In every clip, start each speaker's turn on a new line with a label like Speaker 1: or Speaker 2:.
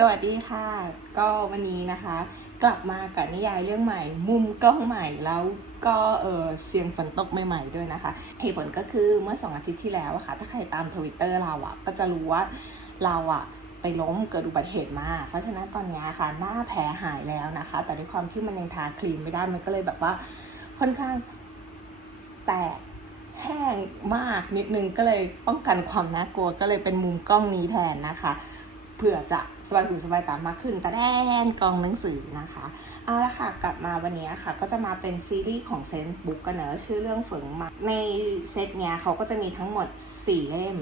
Speaker 1: สวัสดีค่ะ ก็วันนี้นะคะ กลับมากับนิยายเรื่องใหม่ มุมกล้องใหม่แล้วก็เออเสียงฝนตกใหม่ๆด้วยนะคะ เหตุผลก็คือเมื่อสองอาทิตย์ที่แล้วอะค่ะ ถ้าใครตามทวิตเตอร์เราอะก็จะรู้ว่าเราอะไปล้มเกิดอุบัติเหตุมา เพราะฉะนั้นตอนนี้ค่ะ หน้าแผลหายแล้วนะคะ แต่ด้วยความที่มันยังทาครีมไม่ได้มันก็เลยแบบว่าค่อนข้างแตกแห้งมากนิดนึงก็เลยป้องกันความน่ากลัวก็เลยเป็นมุมกล้องนี้แทนนะคะ เพื่อจะสบายหูสบายตามากขึ้นแต่แดนกองหนังสือนะคะ เอาละค่ะ กลับมาวันนี้ค่ะ ก็จะมาเป็นซีรีส์ของเซนต์บุ๊กกันเนอะชื่อเรื่องฝนมาในเซตเนี้ยเขาก็จะมีทั้งหมด 4 เล่ม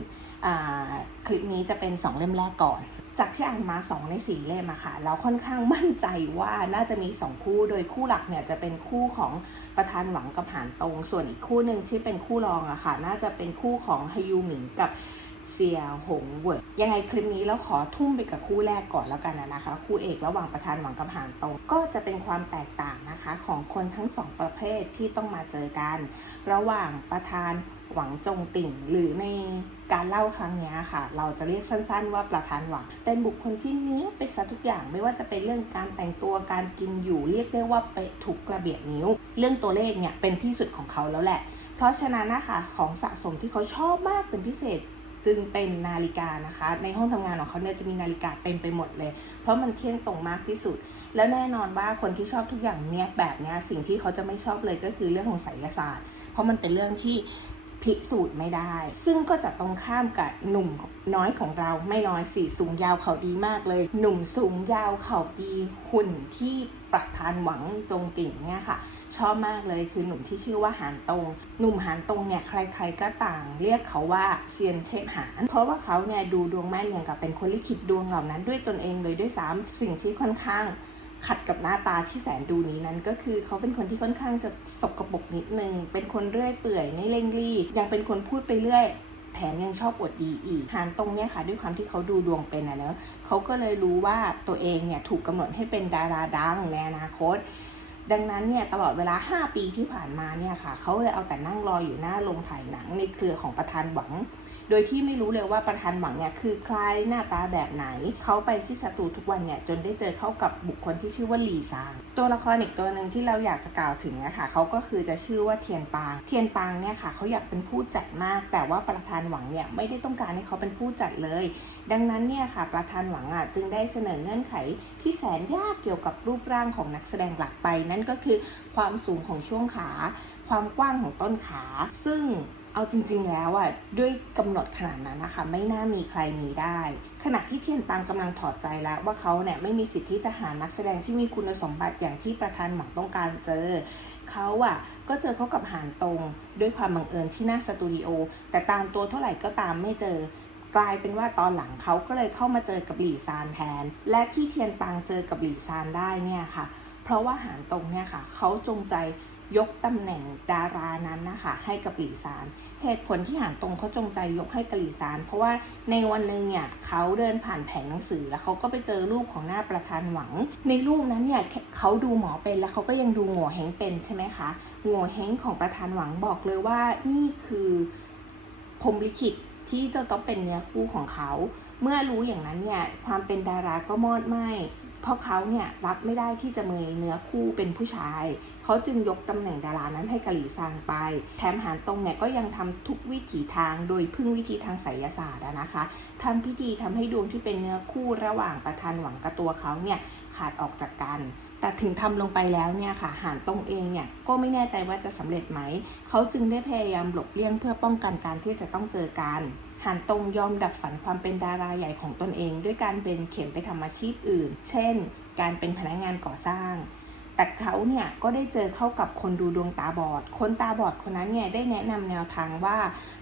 Speaker 1: อ่าคลิปนี้จะเป็น 2 เล่มแรกก่อน จากที่อ่านมา 2 ใน 4 เล่มอะค่ะ เราค่อนข้างมั่นใจว่าน่าจะมี 2 คู่ โดยคู่หลักเนี่ยจะเป็นคู่ของประธานหวังกับหานตรง ส่วนอีกคู่หนึ่งที่เป็นคู่รองอะค่ะ น่าจะเป็นคู่ของฮยูหมิงกับ เซียหงเวิร์ดยังไงคลิปนี้เราขอทุ่มไปกับคู่แรกก่อนแล้วกันนะคะ คู่เอกระหว่างประธานหวังกับหานตรงก็จะเป็นความแตกต่างนะคะของคนทั้งสองประเภทที่ต้องมาเจอกัน ระหว่างประธานหวังจงติ่งหรือในการเล่าครั้งนี้ค่ะ เราจะเรียกสั้นๆ ว่าประธานหวัง เป็นบุคคลที่เนี้ยไปซะทุกอย่างไม่ว่าจะเป็นเรื่องการแต่งตัวการกินอยู่เรียกได้ว่าไปะถูกกระเบียดนิ้ว เรื่องตัวเลขเนี่ยเป็นที่สุดของเขาแล้วแหละ เพราะฉะนั้นนะคะของสะสมที่เขาชอบมากเป็นพิเศษ จึงเป็นนาฬิกานะคะ ในห้องทำงานของเขาเนี่ยจะมีนาฬิกาเต็มไปหมดเลย เพราะมันเที่ยงตรงมากที่สุด แล้วแน่นอนว่าคนที่ชอบทุกอย่างเนี่ยแบบเนี้ยสิ่งที่เขาจะไม่ชอบเลยก็คือเรื่องของไสยศาสตร์ เพราะมันเป็นเรื่องที่พิสูจน์ไม่ได้ ซึ่งก็จะตรงข้ามกับหนุ่มน้อยของเราไม่น้อยสิสูงยาวเขาดีมากเลย หนุ่มสูงยาวเขาดีหุ่นที่ประธานหวังจงติ่งเนี่ยค่ะ ชอบมากเลยคือหนุ่มที่ชื่อว่าหานตรงหนุ่มหานตรงเนี่ยใครๆก็ต่าง เรียกเขาว่าเซียนเทพหาน เพราะว่าเขาเนี่ยดูดวงแม่นอย่างกับเป็นคนลิขิตดวงเหล่านั้นด้วยตนเองเลยด้วยซ้ำสิ่งที่ค่อนข้างขัดกับหน้าตาที่แสนดูนี้นั้นก็คือเขาเป็นคนที่ค่อนข้างจะสกปรกนิดนึง เป็นคนเรื่อยเปื่อยไม่เร่งรีบยังเป็นคนพูดไปเรื่อยแถมยังชอบอวดดีอีกหานตรงเนี่ยค่ะ ด้วยความที่เขาดูดวงเป็นอะเนอะเขาก็เลยรู้ว่าตัวเองเนี่ยถูกกำหนดให้เป็นดาราดังในอนาคต ดังนั้นเนี่ยตลอดเวลา 5 ปีที่ผ่านมาเนี่ยค่ะเขาเลยเอาแต่นั่งรออยู่หน้าโรงถ่ายหนังในเครือของประธานหวัง โดยที่ไม่รู้เลยว่าประธานหวังเนี่ยคือใครหน้าตาแบบไหน เขาไปที่สตูทุกวันเนี่ยจนได้เจอเข้ากับบุคคลที่ชื่อว่าหลีซางตัวละครอีกตัวหนึ่งที่เราอยากจะกล่าวถึงนะคะเขาก็คือจะชื่อว่าเทียนปาง เทียนปางเนี่ยค่ะเขาอยากเป็นผู้จัดมาก แต่ว่าประธานหวังเนี่ยไม่ได้ต้องการให้เขาเป็นผู้จัดเลย ดังนั้นเนี่ยค่ะประธานหวังอะจึงได้เสนอเงื่อนไขที่แสนยากเกี่ยวกับรูปร่างของนักแสดงหลักไป นั่นก็คือความสูงของช่วงขา ความกว้างของต้นขา ซึ่ง เอาจริง ๆ แล้วอะด้วยกำหนดขนาดนั้นนะคะ ไม่น่ามีใครมีได้ ขณะที่เทียนปางกำลังถอดใจแล้วว่าเขาเนี่ยไม่มีสิทธิ์ที่จะหานักแสดงที่มีคุณสมบัติอย่างที่ประธานหวังต้องการเจอเขาอะก็เจอเขากับหานตรงด้วยความบังเอิญที่หน้าสตูดิโอแต่ตามตัวเท่าไหร่ก็ตามไม่เจอกลายเป็นว่าตอนหลังเขาก็เลยเข้ามาเจอกับหลี่ซานแทน และที่เทียนปางเจอกับหลี่ซานได้เนี่ยค่ะ เพราะว่าหานตรงเนี่ยค่ะเขาจงใจ ยกตำแหน่งดารานั้นนะคะให้กับหลี่ซาน เหตุผลที่หานตรงเขาจงใจยกให้กับหลี่ซาน เพราะว่าในวันหนึ่งเนี่ยเขาเดินผ่านแผงหนังสือแล้วเขาก็ไปเจอรูปของหน้าประธานหวัง ในรูปนั้นเนี่ยเขาดูหมอเป็นแล้วเขาก็ยังดูโง่เฮงเป็นใช่ไหมคะโง่เฮงของประธานหวังบอกเลยว่านี่คือพรมลิขิตที่จะต้องเป็นเนื้อคู่ของเขา เมื่อรู้อย่างนั้นเนี่ยความเป็นดาราก็มอดไหม เพราะเขาเนี่ยรับไม่ได้ที่จะมีเนื้อคู่เป็นผู้ชาย เขาจึงยกตำแหน่งดารานั้นให้กะหลี่ซางไป แถมหานตรงเนี่ยก็ยังทำทุกวิถีทางโดยพึ่งวิธีทางไสยศาสตร์นะคะทำพิธีทำให้ดวงที่เป็นเนื้อคู่ระหว่างประธานหวังกับตัวเขาเนี่ยขาดออกจากกันแต่ถึงทำลงไปแล้วเนี่ยค่ะ หานตรงเองเนี่ยก็ไม่แน่ใจว่าจะสำเร็จไหม เขาจึงได้พยายามหลบเลี่ยงเพื่อป้องกันการที่จะต้องเจอกัน หานตรงยอมดับฝันความเป็นดาราใหญ่ของตนเอง ด้วยการเป็นเข็มไปทำอาชีพอื่น เช่น การเป็นพนักงานก่อสร้าง แต่เขาเนี่ยก็ได้เจอเข้ากับคนดูดวงตาบอด คนตาบอดคนนั้นเนี่ยได้แนะนำแนวทางว่า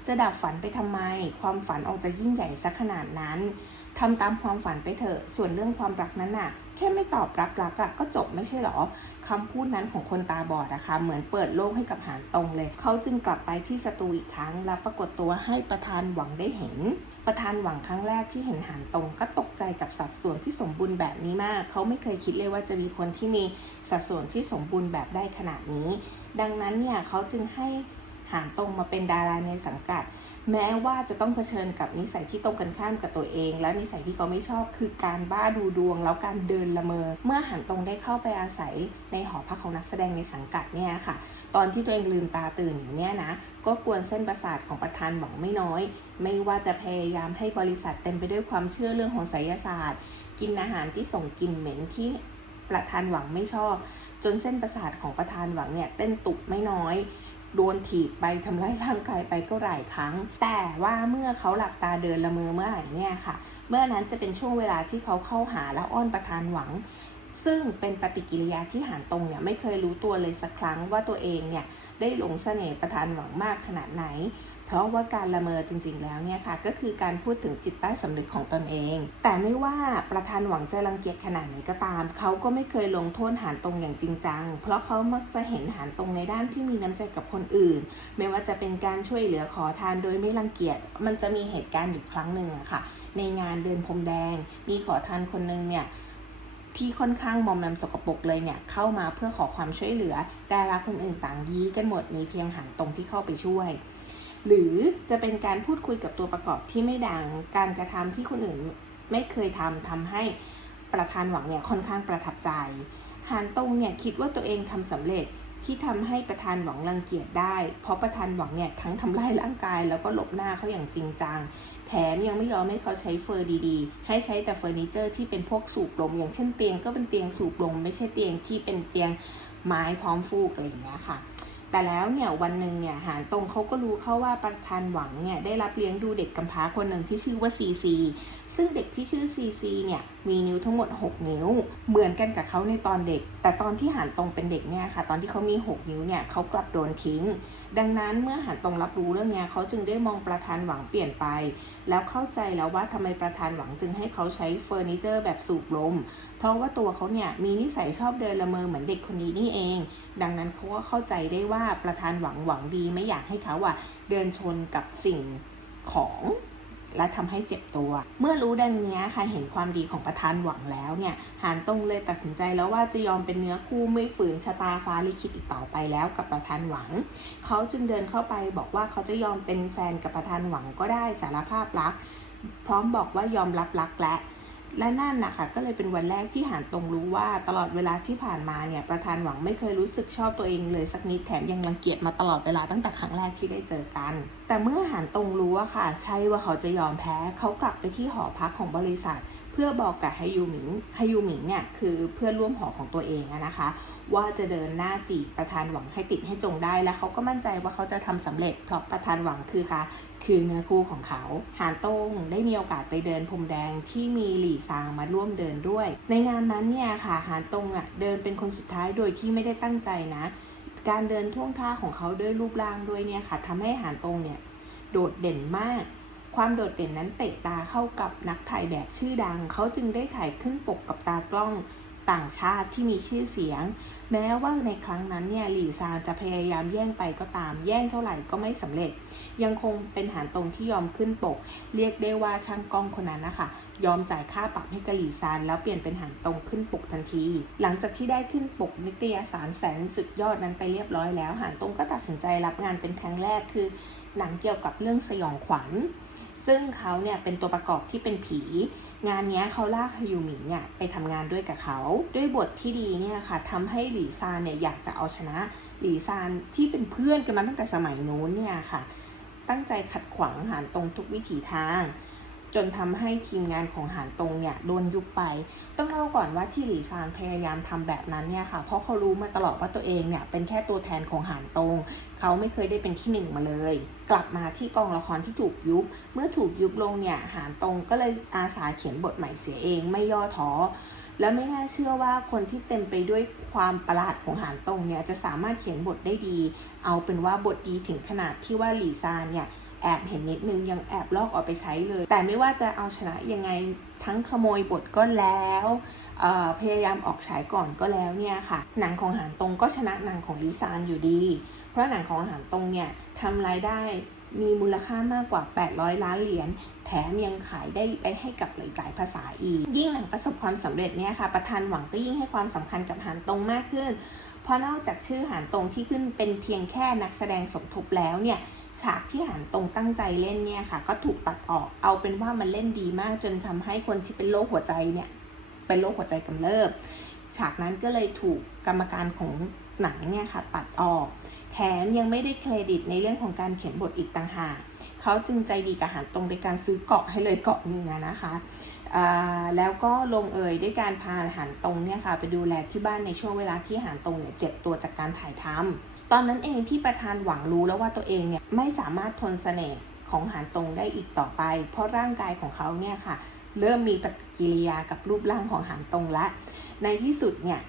Speaker 1: จะดับฝันไปทำไม ความฝันออกจะยิ่งใหญ่สักขนาดนั้น ทำตามความฝันไปเถอะ ส่วนเรื่องความรักนั้นน่ะ แค่ไม่ตอบรับรักอะก็จบไม่ใช่หรอคำพูดนั้นของคนตาบอดนะคะ เหมือนเปิดโลกให้กับหานตรงเลย เขาจึงกลับไปที่สตูอีกครั้ง แล้วปรากฏตัวให้ประธานหวังได้เห็น ประธานหวังครั้งแรกที่เห็นหานตรงก็ตกใจกับสัดส่วนที่สมบูรณ์แบบนี้มาก เขาไม่เคยคิดเลยว่าจะมีคนที่มีสัดส่วนที่สมบูรณ์แบบได้ขนาดนี้ ดังนั้นเนี่ยเขาจึงให้หานตรงมาเป็นดาราในสังกัด แม้ว่าจะต้องเผชิญกับนิสัยที่ตรงกันข้ามกับตัวเอง และนิสัยที่เขาไม่ชอบคือการบ้าดูดวง แล้วการเดินละเมอ เมื่อหันตรงได้เข้าไปอาศัยในหอพักของนักแสดงในสังกัดเนี่ยค่ะ ตอนที่ตัวเองลืมตาตื่นอยู่เนี่ยนะ ก็กวนเส้นประสาทของประธานหวังไม่น้อย ไม่ว่าจะพยายามให้บริษัทเต็มไปด้วยความเชื่อเรื่องของไสยศาสตร์ กินอาหารที่ส่งกลิ่นเหม็นที่ประธานหวังไม่ชอบ จนเส้นประสาทของประธานหวังเนี่ยเต้นตุกไม่น้อย โดนถีบไปทำร้ายร่างกายไปก็หลายครั้ง แต่ว่าเมื่อเขาหลับตาเดินละเมอเมื่อไหร่เนี่ยค่ะ เมื่อนั้นจะเป็นช่วงเวลาที่เขาเข้าหาและอ้อนประธานหวัง ซึ่งเป็นปฏิกิริยาที่หานตรงเนี่ยไม่เคยรู้ตัวเลยสักครั้งว่าตัวเองเนี่ยได้หลงเสน่ห์ประธานหวังมากขนาดไหน เพราะว่าการละเมอจริง ๆ แล้วเนี่ยค่ะก็คือการพูดถึงจิตใต้สำนึกของตนเอง แต่ไม่ว่าประธานหวังจะรังเกียจขนาดไหนก็ตาม เขาก็ไม่เคยลงโทษหานตรงอย่างจริงจัง เพราะเขามักจะเห็นหานตรงในด้านที่มีน้ำใจกับคนอื่น ไม่ว่าจะเป็นการช่วยเหลือขอทานโดยไม่รังเกียจ มันจะมีเหตุการณ์อยู่ครั้งหนึ่งอะค่ะ ในงานเดินพรมแดง มีขอทานคนหนึงเนี่ยที่ค่อนข้างมอมแมมสกปรกเลยเนี่ย เข้ามาเพื่อขอความช่วยเหลือดาราคนอื่นต่างยี้กันหมดมีเพียงหันตรงที่เข้าไปช่วย หรือจะเป็นการพูดคุยกับตัวประกอบที่ไม่ดัง การกระทำที่คนอื่นไม่เคยทำทำให้ประธานหวังเนี่ยค่อนข้างประทับใจหานตรงเนี่ยคิดว่าตัวเองทำสำเร็จที่ทำให้ประธานหวังรังเกียจได้ เพราะประธานหวังเนี่ยทั้งทำร้ายร่างกาย แล้วก็หลบหน้าเขาอย่างจริงจัง แถมยังไม่ยอมให้เขาใช้เฟอร์ดีๆ ให้ใช้แต่เฟอร์นิเจอร์ที่เป็นพวกสูบลม อย่างเช่นเตียงก็เป็นเตียงสูบลม ไม่ใช่เตียงที่เป็นเตียงไม้พร้อมฟูกอะไรอย่างเงี้ยค่ะ แต่แล้วเนี่ยวันหนึ่งเนี่ยหานตรงเขาก็รู้เข้าว่าประธานหวังเนี่ยได้รับเลี้ยงดูเด็กกำพร้าคนหนึ่งที่ชื่อว่าซีซีซึ่งเด็กที่ชื่อซีซีเนี่ย มีนิ้วทั้งหมด 6 นิ้ว เหมือนกันกับเขาในตอนเด็ก แต่ตอนที่หานตรงเป็นเด็กเนี่ยค่ะ ตอนที่เขามี 6 นิ้วเนี่ยเขากลับโดนทิ้ง ดังนั้นเมื่อหานตรงรับรู้เรื่องนี้เขาจึงได้มองประธานหวังเปลี่ยนไป แล้วเข้าใจแล้วว่าทำไมประธานหวังจึงให้เขาใช้เฟอร์นิเจอร์แบบสูบลม เพราะว่าตัวเขาเนี่ยมีนิสัยชอบเดินละเมอเหมือนเด็กคนนี้นี่เอง ดังนั้นเขาก็เข้าใจได้ว่าประธานหวังหวังดีไม่อยากให้เขาอะเดินชนกับสิ่งของ และทำให้เจ็บตัว เมื่อรู้ดังนี้ค่ะเห็นความดีของประธานหวังแล้วเนี่ยหานตรงเลยตัดสินใจแล้วว่าจะยอมเป็นเนื้อคู่ไม่ฝืนชะตาฟ้าลิขิตอีกต่อไปแล้วกับประธานหวัง เขาจึงเดินเข้าไปบอกว่าเขาจะยอมเป็นแฟนกับประธานหวังก็ได้สารภาพรัก พร้อมบอกว่ายอมรับรักและ และนั่นนะคะก็เลยเป็นวันแรกที่หานตรงรู้ว่าตลอดเวลาที่ผ่านมาเนี่ยประธานหวังไม่เคยรู้สึกชอบตัวเองเลยสักนิดแถมยังรังเกียจมาตลอดเวลาตั้งแต่ครั้งแรกที่ได้เจอกัน แต่เมื่อหานตรงรู้ว่าค่ะ ใช่ว่าเขาจะยอมแพ้เขากลับไปที่หอพักของบริษัท เพื่อบอกกับฮยูหมิงฮยูหมิงเนี่ยคือเพื่อนร่วมหอของตัวเองอะนะคะ ว่าจะเดินหน้าจีบประธานหวังให้ติดให้จงได้ และเขาก็มั่นใจว่าเขาจะทำสำเร็จ เพราะประธานหวังคือค่ะคือเนื้อคู่ของเขา หานต้งได้มีโอกาสไปเดินพรมแดงที่มีหลี่ซางมาร่วมเดินด้วย ในงานนั้นเนี่ยค่ะหานตงอะเดินเป็นคนสุดท้ายโดยที่ไม่ได้ตั้งใจนะ การเดินท่วงท่าของเขาด้วยรูปร่างด้วยเนี่ยค่ะทำให้หานตงเนี่ยโดดเด่นมากความโดดเด่นนั้นเตะตาเข้ากับนักถ่ายแบบชื่อดัง เขาจึงได้ถ่ายขึ้นปกกับตากล้อง ต่างชาติที่มีชื่อเสียง แม้ว่าในครั้งนั้นเนี่ยหลี่ซางจะพยายามแย่งไปก็ตามแย่งเท่าไหร่ก็ไม่สำเร็จ ยังคงเป็นหานตรงที่ยอมขึ้นปก เรียกได้ว่าช่างกล้องคนนั้นนะคะยอมจ่ายค่าปรับให้กะหลี่ซานแล้วเปลี่ยนเป็นหานตรงขึ้นปกทันที หลังจากที่ได้ขึ้นปกนิตยสารแสนสุดยอดนั้นไปเรียบร้อยแล้ว หานตรงก็ตัดสินใจรับงานเป็นครั้งแรกคือ หนังเกี่ยวกับเรื่องสยองขวัญ ซึ่งเขาเนี่ยเป็นตัวประกอบที่เป็นผี งานนี้เขาลากฮยูมิงเนี่ยไปทำงานด้วยกับเขา ด้วยบทที่ดีเนี่ยค่ะทำให้หลี่ซานเนี่ยอยากจะเอาชนะหลี่ซานที่เป็นเพื่อนกันมาตั้งแต่สมัยนู้นเนี่ยค่ะ ตั้งใจขัดขวางหานตรงทุกวิถีทาง จนทำให้ทีมงานของหานตรงเนี่ยโดนยุบไป ต้องเล่าก่อนว่าที่หลี่ซานพยายามทำแบบนั้นเนี่ยค่ะ เพราะเขารู้มาตลอดว่าตัวเองเนี่ยเป็นแค่ตัวแทนของหานตรง เขาไม่เคยได้เป็นที่หนึ่งมาเลย กลับมาที่กองละครที่ถูกยุบ เมื่อถูกยุบลงเนี่ยหานตรงก็เลยอาสาเขียนบทใหม่เสียเองไม่ย่อท้อแล้วไม่น่าเชื่อว่าคนที่เต็มไปด้วยความประหลาดของหานตรงเนี่ยจะสามารถเขียนบทได้ดี เอาเป็นว่าบทดีถึงขนาดที่ว่าหลีซานเนี่ยแอบเห็นนิดนึงยังแอบลอกเอาไปใช้เลย แต่ไม่ว่าจะเอาชนะยังไงทั้งขโมยบทก็แล้วพยายามออกฉายก่อนก็แล้วเนี่ยค่ะ หนังของหานตรงก็ชนะหนังของลิซานอยู่ดี เพราะหนังของอาหานตรงเนี่ยทำรายได้มีมูลค่ามากกว่า 800 ล้านเหรียญ แถมยังขายได้ไปให้กับหลายๆภาษาอีก ยิ่งหลังประสบความสำเร็จเนี่ยค่ะ ประธานหวังก็ยิ่งให้ความสำคัญกับหานตรงมากขึ้น เพราะนอกจากชื่อหานตรงที่ขึ้นเป็นเพียงแค่นักแสดงสมทบแล้วเนี่ย ฉากที่หานตรงตั้งใจเล่นเนี่ยค่ะ ก็ถูกตัดออก เอาเป็นว่ามันเล่นดีมากจนทำให้คนที่เป็นโรคหัวใจเนี่ย เป็นโรคหัวใจกำเริบ ฉากนั้นก็เลยถูกกรรมการของ หนังเนี่ยค่ะตัดออก แถมยังไม่ได้เครดิตในเรื่องของการเขียนบทอีกต่างหากเขาจึงใจดีกับหานตรงโดยการซื้อเกาะให้เลยเกาะหนึ่งนะคะแล้วก็ลงเอยด้วยการพาหานตรงเนี่ยค่ะไปดูแลที่บ้านในช่วงเวลาที่หานตรงเนี่ยเจ็บตัวจากการถ่ายทำตอนนั้นเองที่ประธานหวังรู้แล้วว่าตัวเองเนี่ยไม่สามารถทนเสน่ห์ของหานตรงได้อีกต่อไป เพราะร่างกายของเขาเนี่ยค่ะเริ่มมีปฏิกิริยากับรูปร่างของหานตรงและ ในที่สุดเนี่ย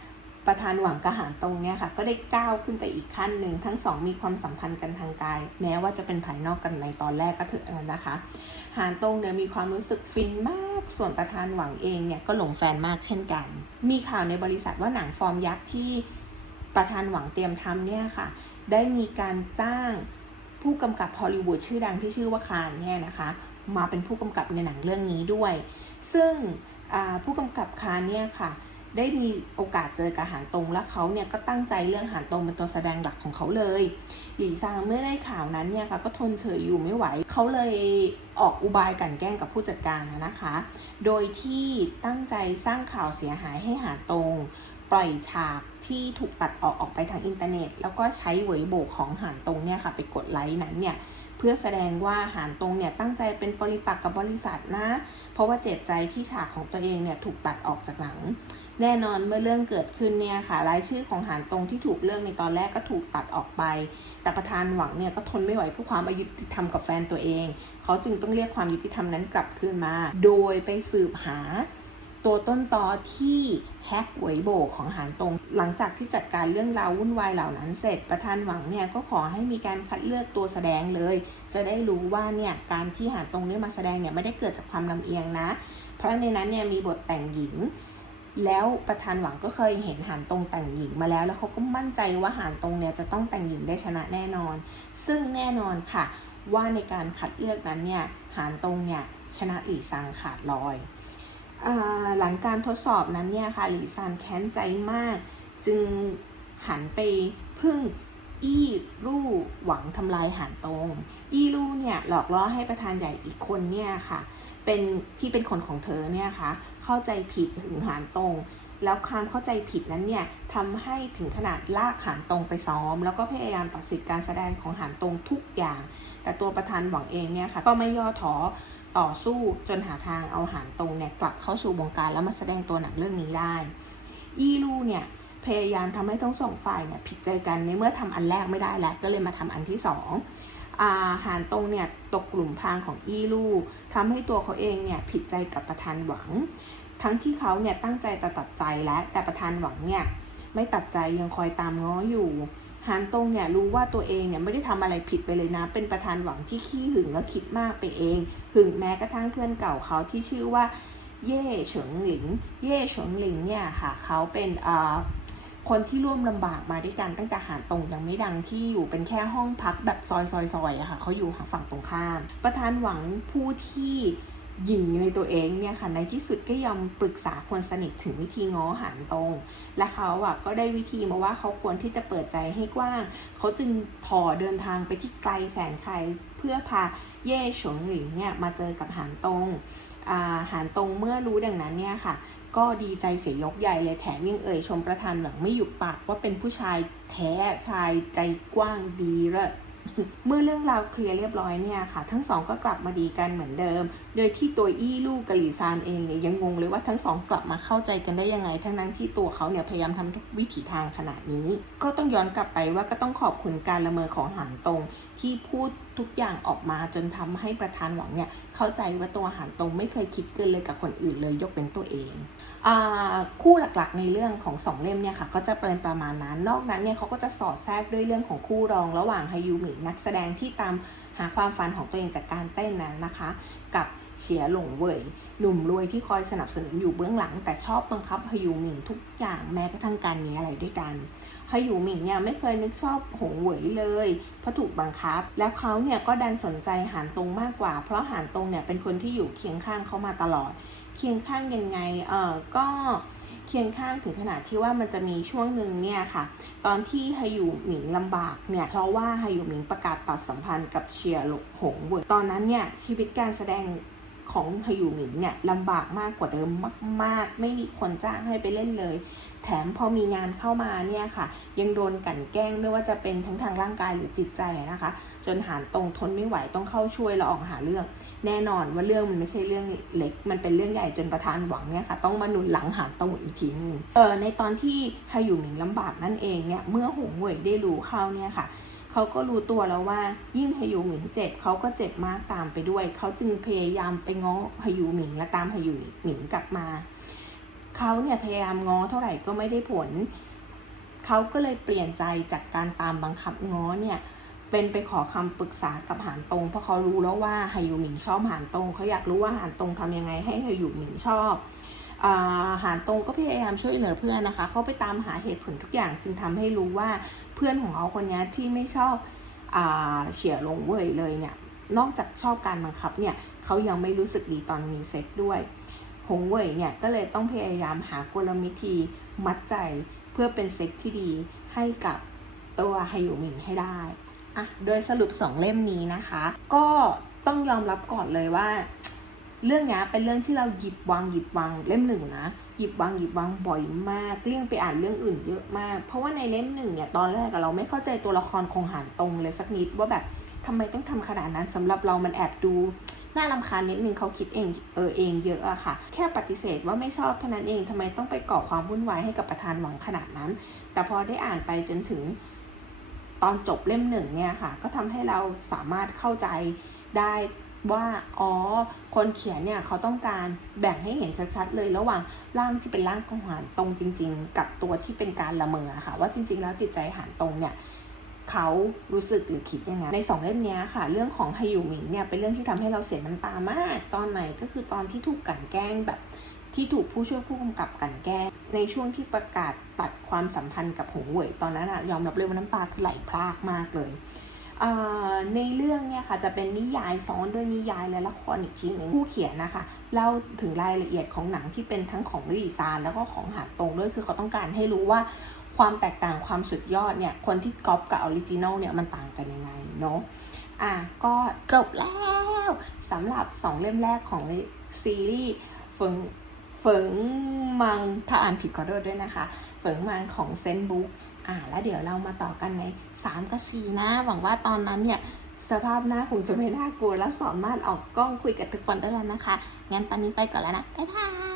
Speaker 1: ประธานหวังกหานตรงเนี่ยค่ะ ก็ได้ก้าวขึ้นไปอีกขั้นหนึ่งทั้งสองมีความสัมพันธ์กันทางกาย แม้ว่าจะเป็นภายนอกกันในตอนแรกก็เถอะนะคะ หานตรงเนี่ยมีความรู้สึกฟินมาก ส่วนประธานหวังเองเนี่ยก็หลงแฟนมากเช่นกัน มีข่าวในบริษัทว่าหนังฟอร์มยักษ์ที่ประธานหวังเตรียมทำเนี่ยค่ะ ได้มีการจ้างผู้กำกับฮอลลีวูดชื่อดังที่ชื่อว่าคานเนี่ยนะคะ มาเป็นผู้กำกับในหนังเรื่องนี้ด้วย ซึ่งผู้กำกับคานเนี่ยค่ะ ได้มีโอกาสเจอกับหานตรงและเขาเนี่ยก็ตั้งใจเรื่องหานตรงเป็นตัวแสดงหลักของเขาเลยหลีซางเมื่อได้ข่าวนั้นเนี่ยค่ะก็ทนเฉยอยู่ไม่ไหว เขาเลยออกอุบายกันแกล้งกับผู้จัดการนะนะคะ โดยที่ตั้งใจสร้างข่าวเสียหายให้หานตรง ปล่อยฉากที่ถูกตัดออกออกไปทางอินเทอร์เน็ต แล้วก็ใช้เหวยโบกของหานตรงเนี่ยค่ะไปกดไลค์นั้นเนี่ย พื่อแสดงว่าหานตรงเนี่ยตั้งใจเป็นปริปักษ์กับบริษัทนะ เพราะว่าเจ็บใจที่ฉากของตัวเองเนี่ยถูกตัดออกจากหนัง แน่นอนเมื่อเรื่องเกิดขึ้นเนี่ยค่ะรายชื่อของหานตรงที่ถูกเรื่องในตอนแรกก็ถูกตัดออกไป แต่ประธานหวังเนี่ยก็ทนไม่ไหวกับความอายุติธรรมกับแฟนตัวเอง เขาจึงต้องเรียกความยุติธรรมนั้นกลับคืนมา โดยไปสืบหา ตัวต้นตอที่แฮกหวยโบกของหานตรง หลังจากที่จัดการเรื่องราววุ่นวายเหล่านั้นเสร็จประธานหวังเนี่ยก็ขอให้มีการคัดเลือกตัวแสดงเลย จะได้รู้ว่าเนี่ยการที่หานตรงเนี่ยมาแสดงเนี่ยไม่ได้เกิดจากความลำเอียงนะ เพราะในนั้นเนี่ยมีบทแต่งหญิง แล้วประธานหวังก็เคยเห็นหานตรงแต่งหญิงมาแล้ว แล้วเขาก็มั่นใจว่าหานตรงเนี่ยจะต้องแต่งหญิงได้ชนะแน่นอน ซึ่งแน่นอนค่ะ ว่าในการคัดเลือกนั้นเนี่ยหานตรงเนี่ยชนะหลีซางขาดลอย หลังการทดสอบนั้นเนี่ยค่ะหลี่ซานแค้นใจมาก จึงหันไปพึ่งอี้ลู่หวังทำลายหานตรงอี้ลู่เนี่ยหลอกล่อให้ประธานใหญ่อีกคนเนี่ยค่ะ เป็นที่เป็นคนของเธอเนี่ยค่ะเข้าใจผิดถึงหานตรงแล้วความเข้าใจผิดนั้นเนี่ยทำให้ถึงขนาดลากหานตรงไปซ้อม แล้วก็พยายามตัดสิทธิการแสดงของหานตรงทุกอย่าง แต่ตัวประธานหวังเองเนี่ยค่ะก็ไม่ย่อท้อ ต่อสู้จนหาทางเอาหานตรงเนี่ยกลับเข้าสู่วงการแล้วมาแสดงตัวหนังเรื่องนี้ได้ อีลูเนี่ยพยายามทำให้ทั้งสองฝ่ายเนี่ยผิดใจกันในเมื่อทำอันแรกไม่ได้แล้วก็เลยมาทำอันที่สองอาหารตรงเนี่ยตกกลุ่มพางของอีลูทำให้ตัวเขาเองเนี่ยผิดใจกับประธานหวัง ทั้งที่เขาเนี่ยตั้งใจจะตัดใจแล้วแต่ประธานหวังเนี่ยไม่ตัดใจยังคอยตามง้ออยู่ หานตรงเนี่ยรู้ว่าตัวเองเนี่ยไม่ได้ทำอะไรผิดไปเลยนะ เป็นประธานหวังที่ขี้หึงและคิดมากไปเอง หึงแม้กระทั่งเพื่อนเก่าเขาที่ชื่อว่าเย่เฉิงหลิง เย่เฉิงหลิงเนี่ยค่ะเขาเป็นอ่าคนที่ร่วมลำบากมาด้วยกันตั้งแต่หานตรงยังไม่ดังที่อยู่เป็นแค่ห้องพักแบบซอยซอยซอยอะค่ะเขาอยู่ฝั่งตรงข้าม ประธานหวังผู้ที่ หยิ่งในตัวเองเนี่ยค่ะในที่สุดก็ยอมปรึกษาคนสนิทถึงวิธีง้อหานตรง และเขาอะก็ได้วิธีมาว่าเขาควรที่จะเปิดใจให้กว้าง เขาจึงถอเดินทางไปที่ไกลแสนไกลเพื่อพาเย่ฉงหลิงเนี่ยมาเจอกับหานตรงอาหานตรงเมื่อรู้ดังนั้นเนี่ยค่ะ ก็ดีใจเสียยกใหญ่เลยแถมยังเอ่ยชมประธานหวังไม่หยุดปากว่าเป็นผู้ชายแท้ชายใจกว้างดีเลิศเมื่อเรื่องราวเคลียร์เรียบร้อยเนี่ยค่ะ ทั้งสองก็กลับมาดีกันเหมือนเดิม โดยที่ตัวอี้ลูกกับหลีซานเองเนี่ยยังงงเลยว่าทั้งสองกลับมาเข้าใจกันได้ยังไง ทั้งนั้นที่ตัวเขาเนี่ยพยายามทำทุกวิถีทางขนาดนี้ ก็ต้องย้อนกลับไปว่าก็ต้องขอบคุณการละเมอของหางตรง ที่พูดทุกอย่างออกมาจนทำให้ประธานหวังเนี่ยเข้าใจว่าตัวหางตรงไม่เคยคิดเกินเลยกับคนอื่นเลยยกเป็นตัวเองคู่หลักๆในเรื่องของสองเล่มเนี่ยค่ะก็จะเป็นประมาณนั้น นอกนั้นเนี่ยเขาก็จะสอดแทรกด้วยเรื่องของคู่รองระหว่างฮายูมินักแสดงที่ตามหาความฝันของตัวเองจากการเต้นนะนะคะ กับ เฉียหลงเว่ยหนุ่มรวยที่คอยสนับสนุนอยู่เบื้องหลัง แต่ชอบบังคับฮยูหมิงทุกอย่างแม้กระทั่งการมีอะไรด้วยกันฮยูหมิงเนี่ยไม่เคยนึกชอบหงเหวยเลยเพราะถูกบังคับ แล้วเขาเนี่ยก็ดันสนใจหานตรงมากกว่า เพราะหานตรงเนี่ยเป็นคนที่อยู่เคียงข้างเขามาตลอด เคียงข้างยังไงเออก็เคียงข้างถึงขนาดที่ว่ามันจะมีช่วงหนึ่งเนี่ยค่ะ ตอนที่ฮยูหมิงลำบากเนี่ยเพราะว่าฮยูหมิงประกาศตัดสัมพันธ์กับเชียร์หงเว่ยตอนนั้นเนี่ยชีวิตการแสดง ของฮยูหมิงเนี่ยลำบากมากกว่าเดิมมาก ๆ ไม่มีคนจ้างให้ไปเล่นเลย แถมพอมีงานเข้ามาเนี่ยค่ะ ยังโดนกันแกล้งไม่ว่าจะเป็นทั้งทางร่างกายหรือจิตใจนะคะ จนหานตรงทนไม่ไหวต้องเข้าช่วยแล้วออกหาเรื่อง แน่นอนว่าเรื่องมันไม่ใช่เรื่องเล็ก มันเป็นเรื่องใหญ่จนประธานหวังเนี่ยค่ะต้องมาหนุนหลังหานตรงอีกทีนึงเออในตอนที่ฮายูหมิงลำบากนั่นเองเนี่ยเมื่อหงเหวยได้รู้เข้าเนี่ยค่ะ เขาก็รู้ตัวแล้วว่า ยิ่งฮยูหมิงเจ็บเขาก็เจ็บมากตามไปด้วย เขาจึงพยายามไปง้อฮยูหมิงและตามฮยูหมิงกลับมา เขาเนี่ยพยายามง้อเท่าไหร่ก็ไม่ได้ผล เขาก็เลยเปลี่ยนใจจากการตามบังคับง้อเนี่ยเป็นไปขอคำปรึกษากับหานตรง เพราะเขารู้แล้วว่าฮายูหมิงชอบหานตรงเขาอยากรู้ว่าหานตรงทำยังไงให้ฮายูหมิงชอบอหานตรงก็พยายามช่วยเหลือเพื่อนนะคะ เขาไปตามหาเหตุผลทุกอย่างจึงทำให้รู้ว่า เพื่อนของเขาคนนี้ที่ไม่ชอบอเฉียลงเว่ยเลยเนี่ย นอกจากชอบการบังคับเนี่ยเขายังไม่รู้สึกดีตอนมีเซ็กด้วย หงเว่ยเนี่ยก็เลยต้องพยายามหากลวิธีมัดใจเพื่อเป็นเซ็กที่ดีให้กับตัวฮยูมิงให้ได้อะโดยสรุปสองเล่มนี้นะคะ ก็ต้องยอมรับก่อนเลยว่า เรื่องนี้เป็นเรื่องที่เราหยิบวางหยิบวางเล่มหนึ่งนะ หยิบวางหยิบวางบ่อยมากเลี่ยงไปอ่านเรื่องอื่นเยอะมาก เพราะว่าในเล่มหนึ่งเนี่ยตอนแรกเราไม่เข้าใจตัวละครคงหานตรงเลยสักนิดว่าแบบทำไมต้องทำขนาดนั้นสำหรับเรามันแอบดูน่ารำคาญนิดนึงเขาคิดเองเออเองเยอะอะค่ะ แค่ปฏิเสธว่าไม่ชอบเท่านั้นเองทำไมต้องไปก่อความวุ่นวายให้กับประธานหวังขนาดนั้น แต่พอได้อ่านไปจนถึงตอนจบเล่มหนึ่งเนี่ยค่ะ ก็ทำให้เราสามารถเข้าใจได้ ว่าอ๋อคนเขียนเนี่ยเขาต้องการแบ่งให้เห็นชัดๆเลยระหว่างร่างที่เป็นร่างของหานตรงจริง ๆ กับตัวที่เป็นการละเมอค่ะ ว่าจริง ๆ แล้วจิตใจหานตรงเนี่ยเขารู้สึกหรือคิดยังไงในสองเล่มนี้ค่ะ เรื่องของฮยูหมิงเนี่ยเป็นเรื่องที่ทำให้เราเสียน้ำตามาก ตอนไหนก็คือตอนที่ถูกกันแกล้งแบบที่ถูกผู้ช่วยผู้กำกับกันแกล้งในช่วงที่ประกาศตัดความสัมพันธ์กับหงเหวยตอนนั้นอะยอมรับเลยว่าน้ำตาคือไหลพรากมากเลย ในเรื่องเนี่ยค่ะจะเป็นนิยายซ้อนด้วยนิยายและละครอีกทีหนึ่งผู้เขียนนะคะเล่าถึงรายละเอียดของหนังที่เป็นทั้งของลีซานแล้วก็ของหาดตรงด้วยคือเขาต้องการให้รู้ว่าความแตกต่างความสุดยอดเนี่ยคนที่ก๊อปกับออริจินอลเนี่ยมันต่างกันยังไงเนาะอะก็จบแล้วสำหรับสองเล่มแรกของซีรีส์เฟิงเฟิงมังถ้าอ่านผิดขอโทษด้วยนะคะ เฟิงมังของเซนบุ๊กอ่าแล้วเดี๋ยวเรามาต่อกันใน 3 กับ 4 นะ หวังว่าตอนนั้นเนี่ยสภาพหน้าคงจะไม่น่ากลัวแล้วสามารถออกกล้องคุยกับทุกคนได้แล้วนะคะ งั้นตอนนี้ไปก่อนแล้วนะ บ๊ายบาย